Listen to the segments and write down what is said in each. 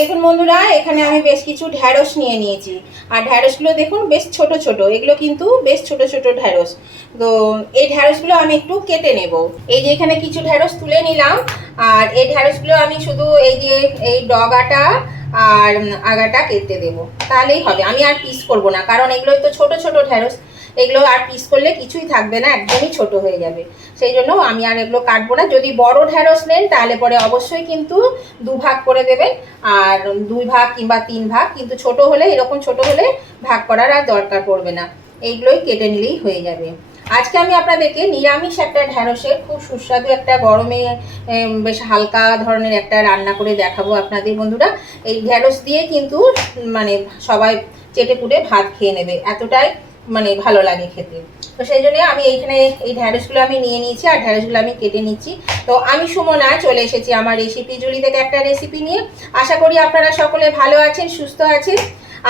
দেখুন বন্ধুরা, এখানে আমি বেশ কিছু ঢ্যাঁড়স নিয়ে নিয়েছি। আর ঢ্যাঁড়সগুলো দেখুন বেশ ছোট ছোট, এগুলো কিন্তু বেশ ছোট ছোট ঢ্যাঁড়স। তো এই ঢ্যাঁড়সগুলো আমি একটু কেটে নেব। এই যে এখানে কিছু ঢ্যাঁড়স তুলে নিলাম। আর এই ঢ্যাঁড়সগুলো আমি শুধু এই যে এই ডগাটা আর আগাটা কেটে দেবো, তাহলেই হবে। আমি আর পিস করব না, কারণ এগুলো তো ছোট ছোট ঢ্যাঁড়স, এগুলো আর পিস করলে কিছুই থাকবে না, একদমই ছোট হয়ে যাবে। সেই জন্য আমি আর এগুলো কাটবো না। যদি বড় ঢ্যাঁড়স নেন তাহলে পরে অবশ্যই কিন্তু দুভাগ করে দেবেন, আর 2 ভাগ কিংবা 3 ভাগ। কিন্তু ছোট হলে, এরকম ছোট হলে ভাগ করার আর দরকার পড়বে না, এইগুলোই কেটে নিলেই হয়ে যাবে। আজকে আমি আপনাদেরকে নিরামিষ একটা ঢ্যাঁড়সের খুব সুস্বাদু একটা গরমে বেশ হালকা ধরনের একটা রান্না করে দেখাবো আপনাদের বন্ধুরা। এই ঢ্যাঁড়স দিয়ে কিন্তু মানে সবাই চেটে পুটে ভাত খেয়ে নেবে, এতটাই মানে ভালো লাগে খেতে। তো সেই জন্য আমি এইখানে এই ঢ্যাঁড়সগুলো আমি নিয়ে নিয়েছি, আর ঢ্যাঁড়সগুলো আমি কেটে নিচ্ছি। তো আমি সুমনা চলে এসেছি আমার রেসিপি ঝুলি থেকে একটা রেসিপি নিয়ে। আশা করি আপনারা সকলে ভালো আছেন, সুস্থ আছেন।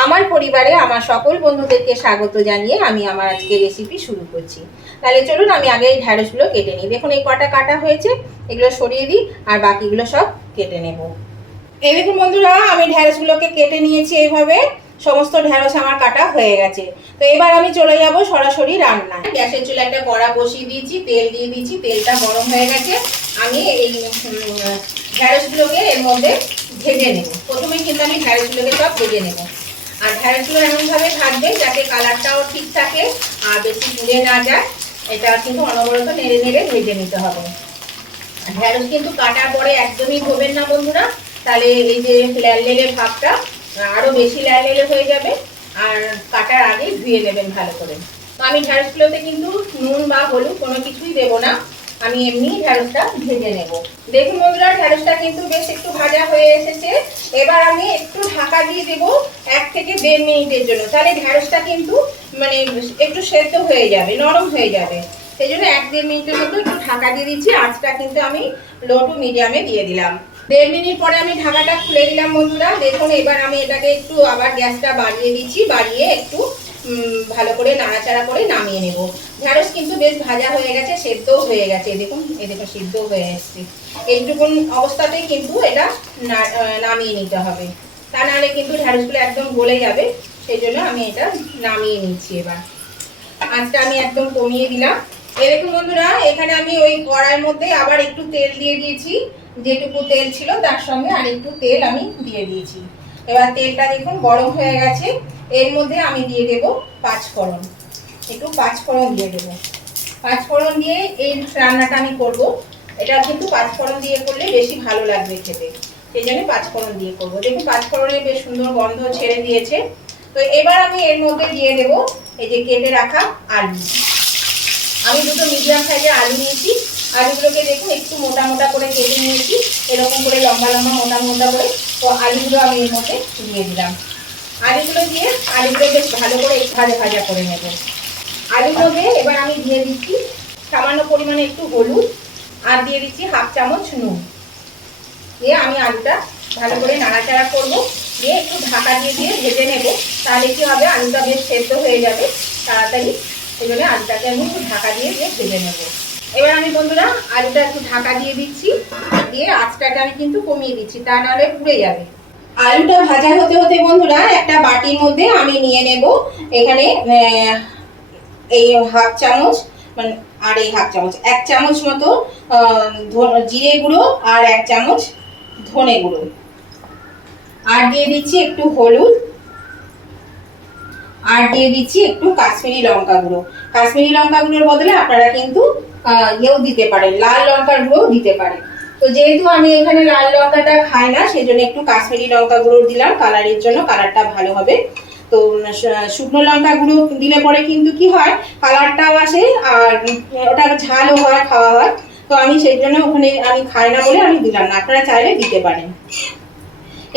আমার পরিবারে আমার সকল বন্ধুদেরকে স্বাগত জানিয়ে আমি আমার আজকে রেসিপি শুরু করছি। তাহলে চলুন আমি আগে এই ঢ্যাঁড়সগুলো কেটে নিই। দেখুন এই কটা কাটা হয়েছে, এগুলো সরিয়ে দিই আর বাকিগুলো সব কেটে নেব। এই দেখুন বন্ধুরা, আমি ঢ্যাঁড়সগুলোকে কেটে নিয়েছি এইভাবে। সমস্ত ঢ্যাঁড়স আমার কাটা হয়ে গেছে। তো এবার আমি চলে যাব সরাসরি রান্না। গ্যাসের চুলায় একটা কড়া বসিয়ে দিয়েছি, তেল দিয়ে দিয়েছি, তেলটা গরম হয়ে গেছে। আমি এই ঢ্যাঁড়সগুলোকে এর মধ্যে ভেজে নেব। প্রথমে কিন্তু আমি ঢ্যাঁড়সগুলোকে সব ভেজে নেব। আর ঢ্যাঁড়সগুলো এমনভাবে ভাজবেন যাতে কালারটাও ঠিক থাকে আর বেশি পুড়ে না যায়। এটা কিন্তু অনবরত নেড়ে নেড়ে ভেজে নিতে হবে। ঢ্যাঁড়স কিন্তু কাটার পরে একদমই ধোবেন না বন্ধুরা, তাহলে এই যে ল্যাললেলে ভাবটা আরো বেশি ল্যাললেলে হয়ে যাবে। আর কাটার আগে ধুয়ে নেবেন ভালো করে। তো আমি ঢ্যাঁড়সগুলোতে কিন্তু নুন বা হলুদ কোনো কিছুই দেবো না, আমি এমনি ঢ্যাঁড়সটা ভেজে নেব। দেখুন বন্ধুরা, ঢ্যাঁড়সটা কিন্তু বেশ একটু ভাজা হয়ে এসেছে। এবার আমি একটু ঢাকা দিয়ে দেবো 1 থেকে 1.5 মিনিটের জন্য, তাহলে ঢ্যাঁড়সটা কিন্তু মানে একটু সেদ্ধ হয়ে যাবে, নরম হয়ে যাবে। সেই জন্য 1-1.5 মিনিটের মতো একটু ঢাকা দিয়ে দিচ্ছি। আঁচটা কিন্তু আমি লো টু মিডিয়ামে দিয়ে দিলাম। 1.5 মিনিট পরে আমি ঢাকাটা খুলে দিলাম বন্ধুরা। দেখুন এবার আমি এটাকে একটু আবার গ্যাসটা বাড়িয়ে দিচ্ছি, বাড়িয়ে একটু ভালো করে নাড়াচাড়া করে নামিয়ে নেব। ঢ্যাঁড়স কিন্তু বেশ ভাজা হয়ে গেছে, সেদ্ধও হয়ে গেছে। দেখুন এই দেখুন সিদ্ধ হয়ে এসছে। এইটুকুন অবস্থাতেই কিন্তু এটা নামিয়ে নিতে হবে, তা নাহলে কিন্তু ঢ্যাঁড়সগুলো একদম গলে যাবে। সেই জন্য আমি এটা নামিয়ে নিচ্ছি। এবার আঁচটা আমি একদম কমিয়ে দিলাম। এই দেখুন বন্ধুরা, এখানে আমি ওই কড়াইয়ের মধ্যে আবার একটু তেল দিয়ে দিয়েছি। যেটুকু তেল ছিল তার সঙ্গে আর একটু তেল আমি দিয়ে দিয়েছি। এবার তেলটা দেখুন গরম হয়ে গেছে। এর মধ্যে আমি দিয়ে দেব 5 ফোড়ন। একটু 5 ফোড়ন দিয়ে দেবো। 5 ফোড়ন দিয়ে এই রান্নাটা আমি করব। এটা কিন্তু 5 ফোড়ন দিয়ে করলে বেশি ভালো লাগবে খেতে, সেই জন্য 5 ফোড়ন দিয়ে করবো। দেখুন 5 ফোড়নে বেশ সুন্দর গন্ধ ছেড়ে দিয়েছে। তো এবার আমি এর মধ্যে দিয়ে দেব এই যে কেটে রাখা আলু। আমি দুটো মিডিয়াম সাইজের আলু নিয়েছি। আলুগুলোকে দেখুন একটু মোটা মোটা করে কেটে নিয়েছি, এরকম করে লম্বা লম্বা মোটা মোটা করে। তো আলুগুলো আমি এর মধ্যে দিয়ে দিলাম। আলুগুলো দিয়ে আলুগুলো বেশ ভালো করে ভাজা ভাজা করে নেব। আলুর মধ্যে এবার আমি দিয়ে দিচ্ছি সামান্য পরিমাণে একটু হলুদ, আর দিয়ে দিচ্ছি 1/2 চামচ নুন। দিয়ে আমি আলুটা ভালো করে নাড়াচাড়া করব, দিয়ে একটু ঢাকা দিয়ে দিয়ে ভেজে নেব। তাহলে কি হবে, আলুটা বেশ সেদ্ধ হয়ে যাবে তাড়াতাড়ি। সেই জন্য আলুটাকে আমি একটু ঢাকা দিয়ে দিয়ে ভেজে নেব। এবার আমি বন্ধুরা আলুটা একটু ঢাকা দিয়ে দিচ্ছি, দিয়ে আঁচটাকে আমি কিন্তু কমিয়ে দিচ্ছি, তা নাহলে পুড়ে যাবে। আলুটা ভাজা হতে হতে বন্ধুরা একটা বাটির মধ্যে আমি নিয়ে নেব এখানে এই 1/2 চামচ মানে আর এই 1/2 চামচ 1 চামচ মতো জিরে গুঁড়ো আর 1 চামচ ধনে গুঁড়ো, আর দিয়ে দিচ্ছি একটু হলুদ, আর দিয়ে দিচ্ছি একটু কাশ্মীরি লঙ্কা গুঁড়ো। কাশ্মীরি লঙ্কা গুঁড়োর বদলে আপনারা কিন্তু ইয়েও দিতে পারেন, লাল লঙ্কার গুঁড়ো দিতে পারেন। তো যেহেতু আমি এখানে লাল লঙ্কাটা খাই না, সেই জন্য একটু কাশ্মীরি লঙ্কা গুঁড়ো দিলাম, কালারের জন্য, কালারটা ভালো হবে। তো শুকনো লঙ্কা গুঁড়ো দিলে পরে কিন্তু কি হয়, কালারটাও আসে আর ওটা ঝালও হয়, খাওয়া হয়। তো আমি সেই জন্য ওখানে আমি খাই না বলে আমি দিলাম না, আপনারা চাইলে দিতে পারেন।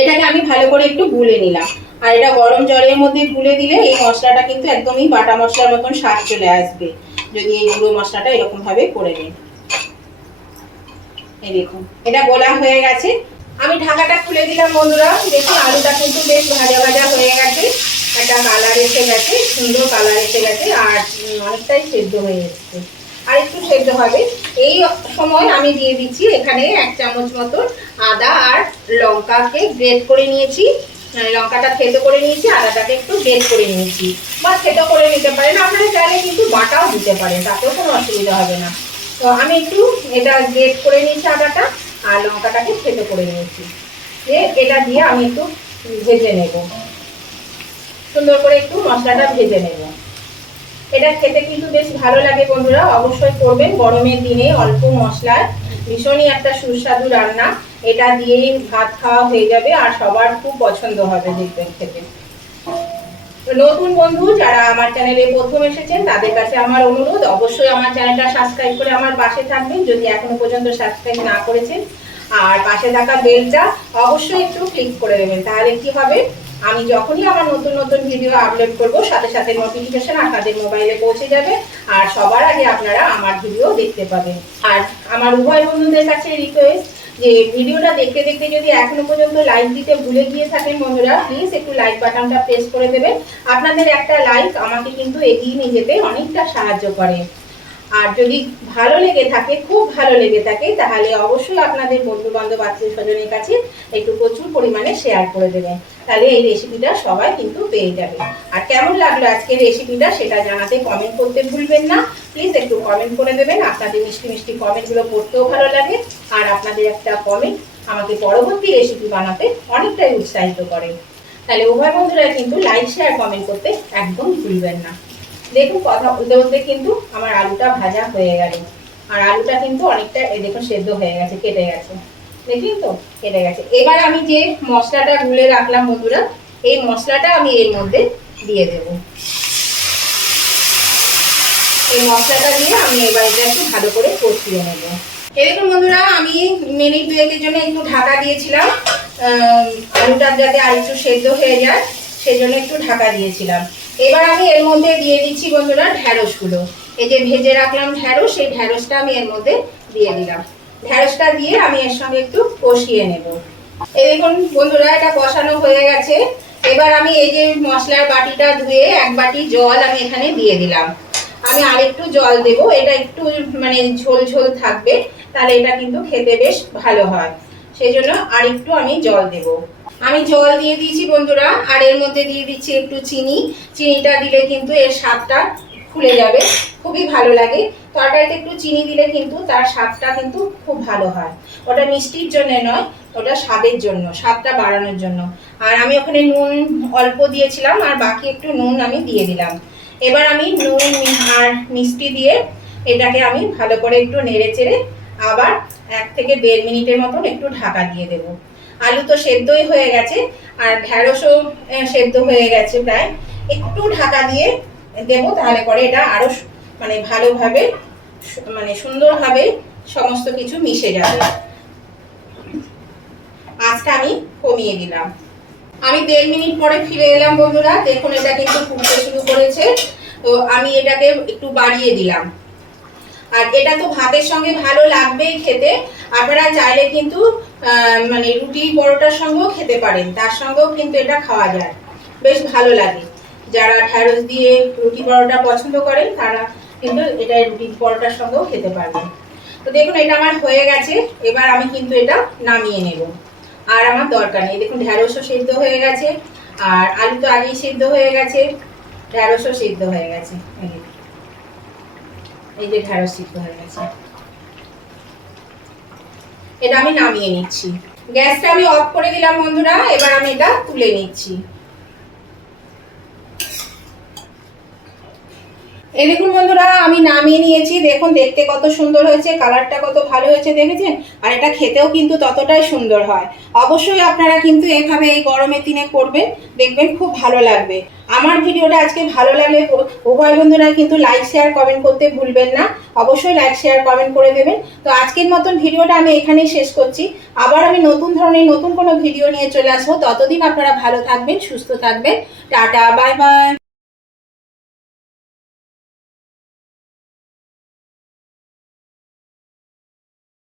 এটাকে আমি ভালো করে একটু গুলে নিলাম। আর এটা গরম জলের মধ্যে গুলে দিলে এই মশলাটা কিন্তু একদমই বাটা মশলার মতন স্বাদ চলে আসবে, যদি এই গুঁড়ো মশলাটা এরকম ভাবে করে নিন। এই দেখুন এটা গোলা হয়ে গেছে। আমি ঢাকাটা খুলে দিলাম বন্ধুরা। দেখুন আলুটা কিন্তু বেশ ভাজা ভাজা হয়ে গেছে, একটা কালার এসে গেছে, সুন্দর কালার এসে গেছে, আর অনেকটাই সেদ্ধ হয়ে এসেছে। আর একটু সেদ্ধ হবে। এই সময় আমি দিয়ে দিচ্ছি এখানে 1 চামচ মতন আদা আর লঙ্কাকে গ্রেট করে নিয়েছি। লঙ্কাটা থেতো করে নিয়েছি, আদাটাকে একটু গ্রেট করে নিয়েছি, বা থেতো করে নিতে পারেন, আপনারা চাইলে কিন্তু বাটাও দিতে পারেন, তাতেও কোনো অসুবিধা হবে না। তো আমি একটু এটা গ্রেট করে নিয়েছি আদাটা, আর লঙ্কাটাকে থেতো করে নিয়েছি। এটা দিয়ে আমি একটু ভেজে নেব, সুন্দর করে একটু মশলাটা ভেজে নেব। এটা খেতে কিন্তু বেশ ভালো লাগে বন্ধুরা, অবশ্যই করবেন। গরমের দিনে অল্প মশলায় ভীষণই একটা সুস্বাদু রান্না, এটা দিয়েই ভাত খাওয়া হয়ে যাবে আর সবার খুব পছন্দ হবে দেখবেন খেতে। নতুন বন্ধু যারা আমার চ্যানেলে প্রথম এসেছেন তাদের কাছে আমার অনুরোধ, অবশ্যই আমার চ্যানেলটা সাবস্ক্রাইব করে আমার পাশে থাকবেন যদি এখনো পর্যন্ত সাবস্ক্রাইব না করেছেন। আর পাশে থাকা বেলটা অবশ্যই একটু ক্লিক করে দেবেন, তাহলে কি হবে, আমি যখনই আমার নতুন নতুন ভিডিও আপলোড করব সাথে সাথে নোটিফিকেশন আপনাদের মোবাইলে পৌঁছে যাবে, আর সবার আগে আপনারা আমার ভিডিও দেখতে পাবেন। আর আমার উভয় বন্ধুদের কাছে রিকোয়েস্ট যে ভিডিওটা দেখতে দেখতে যদি এখনো পর্যন্ত লাইক দিতে ভুলে গিয়ে থাকেন বন্ধুরা, প্লিজ একটু লাইক বাটনটা প্রেস করে দেবেন। আপনাদের একটা লাইক আমাকে কিন্তু এগিয়ে নিয়ে যেতে অনেকটা সাহায্য করে। আর যদি ভালো লেগে থাকে, খুব ভালো লেগে থাকে, তাহলে অবশ্যই আপনাদের বন্ধু বান্ধব আত্মীয় স্বজনের কাছে একটু প্রচুর পরিমাণে শেয়ার করে দেবেন, তাহলে এই রেসিপিটা সবাই কিন্তু পেয়ে যাবে। আর কেমন লাগলো আজকের রেসিপিটা সেটা জানাতে কমেন্ট করতে ভুলবেন না, প্লিজ একটু কমেন্ট করে দেবেন। আপনাদের মিষ্টি মিষ্টি কমেন্টগুলো পড়তেও ভালো লাগে, আর আপনাদের একটা কমেন্ট আমাকে পরবর্তী রেসিপি বানাতে অনেকটাই উৎসাহিত করে। তাহলে উভয় বন্ধুরা কিন্তু লাইক শেয়ার কমেন্ট করতে একদম ভুলবেন না। দেখুন কথা বলতে বলতে কিন্তু আমার আলুটা ভাজা হয়ে গেল, আর আলুটা কিন্তু অনেকটা দেখুন সেদ্ধ হয়ে গেছে, কেটে গেছে, দেখলেন তো কেটে গেছে। এবার আমি যে মশলাটা গুলে রাখলাম বন্ধুরা, এই মশলাটা আমি এর মধ্যে দিয়ে দেব। এই মশলাটা দিয়ে আমি এবার এটা একটু ভালো করে কষিয়ে নেব। এই দেখুন বন্ধুরা, আমি মিনিট 2-এর জন্য একটু ঢাকা দিয়েছিলাম, আলুটা যাতে আর একটু সেদ্ধ হয়ে যায় সেজন্য একটু ঢাকা দিয়েছিলাম। এবার আমি এর মধ্যে দিয়ে দিচ্ছি বন্ধুরা ঢ্যাঁড়সগুলো। এই যে ভেজে রাখলাম ঢ্যাঁড়স, সেই ঢ্যাঁড়সটা আমি এর মধ্যে দিয়ে দিলাম। ঢ্যাঁড়সটা দিয়ে আমি এর সঙ্গে একটু কষিয়ে নেব। এই দেখুন বন্ধুরা, এটা কষানো হয়ে গেছে। এবার আমি এই যে মশলার বাটিটা ধুয়ে 1 বাটি জল আমি এখানে দিয়ে দিলাম। আমি আরেকটু জল দেব, এটা একটু মানে ঝোল ঝোল থাকবে, তাহলে এটা কিন্তু খেতে বেশ ভালো হয়, সেই জন্য আরেকটু আমি জল দেব। আমি জল দিয়ে দিয়েছি বন্ধুরা, আর এর মধ্যে দিয়ে দিচ্ছি একটু চিনি। চিনিটা দিলে কিন্তু এর স্বাদটা খুলে যাবে, খুবই ভালো লাগে। তরকারিতে একটু চিনি দিলে কিন্তু তার স্বাদটা কিন্তু খুব ভালো হয়। ওটা মিষ্টির জন্য নয়, ওটা স্বাদের জন্য, স্বাদটা বাড়ানোর জন্য। আর আমি ওখানে নুন অল্প দিয়েছিলাম, আর বাকি একটু নুন আমি দিয়ে দিলাম। এবার আমি নুন আর মিষ্টি দিয়ে এটাকে আমি ভালো করে একটু নেড়ে চেড়ে আবার 1 থেকে 1.5 মিনিটের মতন একটু ঢাকা দিয়ে দেবো। আলু তো সেদ্ধই হয়ে গেছে, আর ঢ্যাঁড়সও সেদ্ধ হয়ে গেছে প্রায়, একটু ঢাকা দিয়ে দেবো, তাহলে পরে এটা আরো মানে ভালোভাবে মানে সুন্দরভাবে সমস্ত কিছু মিশে যাবে। আঁচটা আমি কমিয়ে দিলাম। আমি 1.5 মিনিট পরে ফিরে এলাম বন্ধুরা, দেখুন এটা কিন্তু ফুটতে শুরু করেছে। তো আমি এটাকে একটু বাড়িয়ে দিলাম। আর এটা তো ভাতের সঙ্গে ভালো লাগবেই খেতে, আপনারা চাইলে কিন্তু মানে রুটি পরোটার সঙ্গেও খেতে পারেন, তার সঙ্গেও কিন্তু এটা খাওয়া যায়, বেশ ভালো লাগে। যারা ঢ্যাঁড়স দিয়ে রুটি পরোটা পছন্দ করেন তারা কিন্তু এটা রুটি পরোটার সঙ্গেও খেতে পারবেন। তো দেখুন এটা আমার হয়ে গেছে, এবার আমি কিন্তু এটা নামিয়ে নেব। আর আমার দরকার নেই, দেখুন ঢ্যাঁড়সও সিদ্ধ হয়ে গেছে, আর আলু তো আগেই সিদ্ধ হয়ে গেছে, ঢ্যাঁড়সও সিদ্ধ হয়ে গেছে। এই যে ঢ্যাঁড়স সিদ্ধ হয়ে গেছে, এটা আমি নামিয়ে নিচ্ছি। গ্যাসটা আমি অফ করে দিলাম বন্ধুরা, এবার আমি এটা তুলে নিচ্ছি। এই দেখুন বন্ধুরা, আমি নামিয়ে নিয়েছি। দেখুন দেখতে কত সুন্দর হয়েছে, কালারটা কত ভালো হয়েছে দেখেছেন, আর এটা খেতেও কিন্তু ততটাই সুন্দর হয়। অবশ্যই আপনারা কিন্তু এইভাবে এই গরমের দিনে করবেন, দেখবেন খুব ভালো লাগবে। আমার ভিডিওটা আজকে ভালো লাগলে উভয় বন্ধুরা কিন্তু লাইক শেয়ার কমেন্ট করতে ভুলবেন না, অবশ্যই লাইক শেয়ার কমেন্ট করে দেবেন। তো আজকের মতন ভিডিওটা আমি এখানেই শেষ করছি। আবার আমি নতুন ধরনের নতুন কোনো ভিডিও নিয়ে চলে আসবো, ততদিন আপনারা ভালো থাকবেন, সুস্থ থাকবেন। Tata, bye bye.